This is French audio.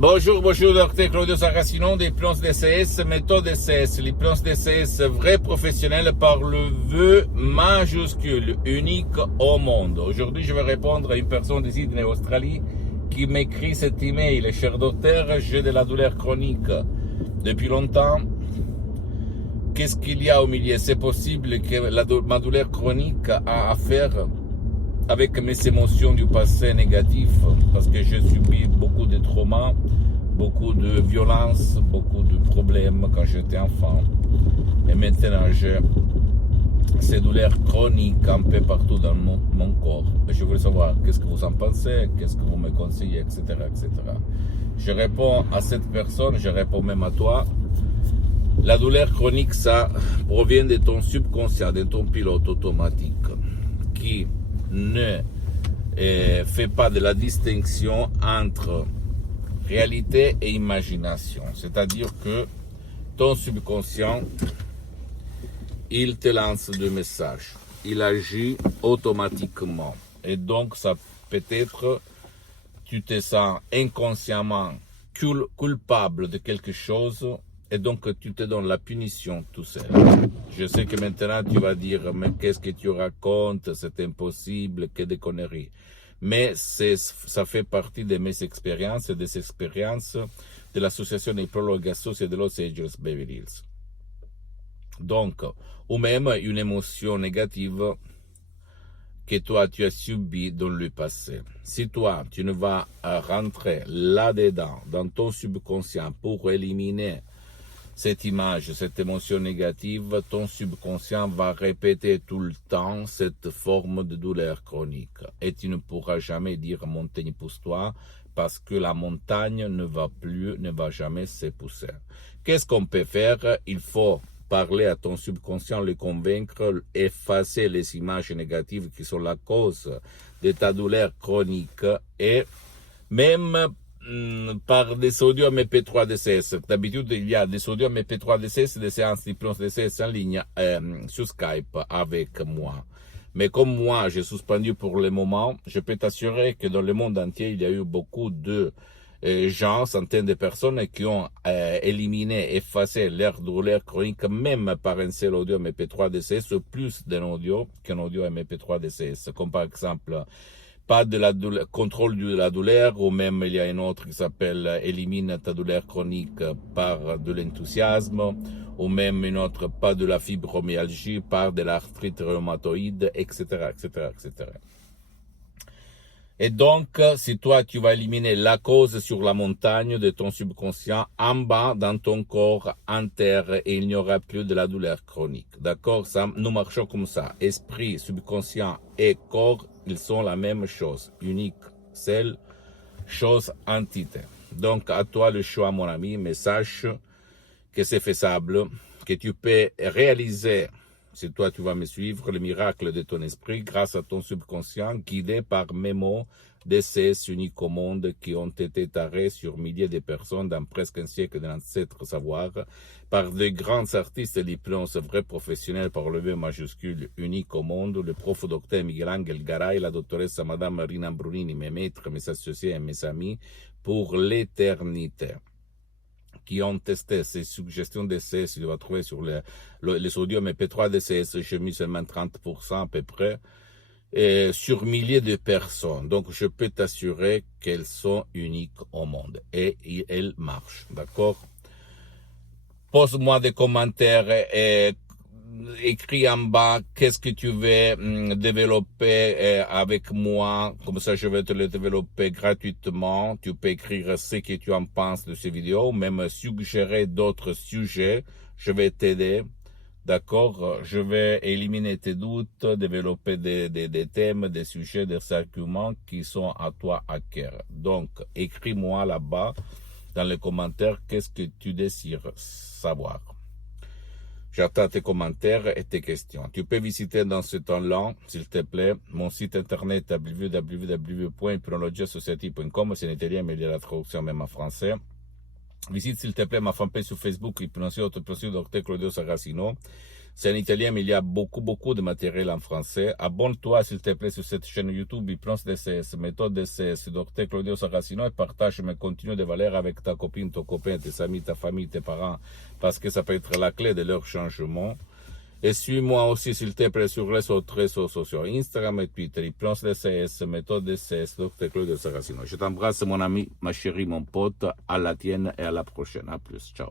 Bonjour, docteur Claudio Saracino d'Hypnose DCS, méthode DCS. L'hypnose DCS vrai professionnel par le vœu majuscule, unique au monde. Aujourd'hui, je vais répondre à une personne de Sydney, Australie, qui m'écrit cet email. Cher docteur, j'ai de la douleur chronique depuis longtemps. Qu'est-ce qu'il y a au milieu? C'est possible que ma douleur chronique a à faire avec mes émotions du passé négatif, parce que j'ai subi beaucoup de traumas, beaucoup de violences, beaucoup de problèmes quand j'étais enfant. Et maintenant, j'ai ces douleurs chroniques un peu partout dans mon corps. Et je voulais savoir qu'est-ce que vous en pensez, qu'est-ce que vous me conseillez, etc., etc. Je réponds à cette personne, je réponds même à toi. La douleur chronique, ça provient de ton subconscient, de ton pilote automatique, qui ne fait pas de la distinction entre réalité et imagination. C'est-à-dire que ton subconscient, il te lance des messages. Il agit automatiquement. Et donc, ça peut-être, tu te sens inconsciemment coupable de quelque chose. Et donc, tu te donnes la punition tout seul. Je sais que maintenant, tu vas dire, mais qu'est-ce que tu racontes? C'est impossible, que des conneries. Mais ça fait partie de mes expériences et des expériences de l'association des prologues associés de Los Angeles Beverly Hills. Donc, ou même une émotion négative que toi, tu as subie dans le passé. Si toi, tu ne vas rentrer là-dedans, dans ton subconscient, pour éliminer cette image, cette émotion négative, ton subconscient va répéter tout le temps cette forme de douleur chronique. Et tu ne pourras jamais dire montagne pousse-toi, parce que la montagne ne va jamais s'épousser. Qu'est-ce qu'on peut faire? Il faut parler à ton subconscient, le convaincre, effacer les images négatives qui sont la cause de ta douleur chronique et même par des audios MP3 DCS. D'habitude, il y a des audios MP3 DCS, des séances d'hypnose DCS en ligne sur Skype avec moi. Mais comme moi, j'ai suspendu pour le moment, je peux t'assurer que dans le monde entier, il y a eu beaucoup de gens, centaines de personnes qui ont éliminé, effacé leur douleur chronique, même par un seul audio MP3 DCS, plus d'un audio qu'un audio MP3 DCS. Comme par exemple, pas de la douleur, contrôle de la douleur, ou même il y a un autre qui s'appelle élimine ta douleur chronique par de l'enthousiasme, ou même une autre, pas de la fibromyalgie, par de l'arthrite rhumatoïde, etc., etc., etc. Et donc, si toi, tu vas éliminer la cause sur la montagne de ton subconscient, en bas, dans ton corps, en terre, et il n'y aura plus de la douleur chronique. D'accord? Ça, nous marchons comme ça. Esprit, subconscient et corps, ils sont la même chose. Unique, seule chose, entité. Donc, à toi le choix, mon ami, mais sache que c'est faisable, que tu peux réaliser, si toi tu vas me suivre, le miracle de ton esprit grâce à ton subconscient, guidé par mes mots DCS uniques au monde qui ont été tarés sur milliers de personnes dans presque un siècle d'ancêtres savoir, par de grands artistes de l'hypnose vrais professionnels par le V majuscule unique au monde, le prof docteur Miguel Angel Garay, la doctoresse Madame Rina Brunini, mes maîtres, mes associés et mes amis, pour l'éternité, qui ont testé ces suggestions DCS, tu vas trouver sur les audios MP3 DCS, j'ai mis seulement 30% à peu près, et sur milliers de personnes. Donc, je peux t'assurer qu'elles sont uniques au monde et elles marchent, d'accord? Pose-moi des commentaires et écris en bas qu'est-ce que tu veux développer avec moi, comme ça je vais te le développer gratuitement. Tu peux écrire ce que tu en penses de ces vidéos, même suggérer d'autres sujets, je vais t'aider, d'accord? Je vais éliminer tes doutes, développer des thèmes, des sujets, des arguments qui sont à toi à cœur. Donc, écris-moi là-bas dans les commentaires qu'est-ce que tu désires savoir. J'attends tes commentaires et tes questions. Tu peux visiter dans ce temps-là, s'il te plaît, mon site internet www.hypnologieassociative.com. C'est en italien, mais il y a la traduction même en français. Visite s'il te plaît ma fanpage sur Facebook, Hypnosie Autopsie Dr Claudio Saracino. C'est en italien, mais il y a beaucoup de matériel en français. Abonne-toi, s'il te plaît, sur cette chaîne YouTube, Hypnose DCS, méthode DCS, Dr Claudio Saracino, et partage mes contenus de valeur avec ta copine, ton copain, tes amis, ta famille, tes parents, parce que ça peut être la clé de leur changement. Et suis-moi aussi, s'il te plaît, sur les autres réseaux sociaux, Instagram et Twitter, Hypnose DCS, méthode DCS, Dr Claudio Saracino. Je t'embrasse, mon ami, ma chérie, mon pote, à la tienne et à la prochaine. À plus. Ciao.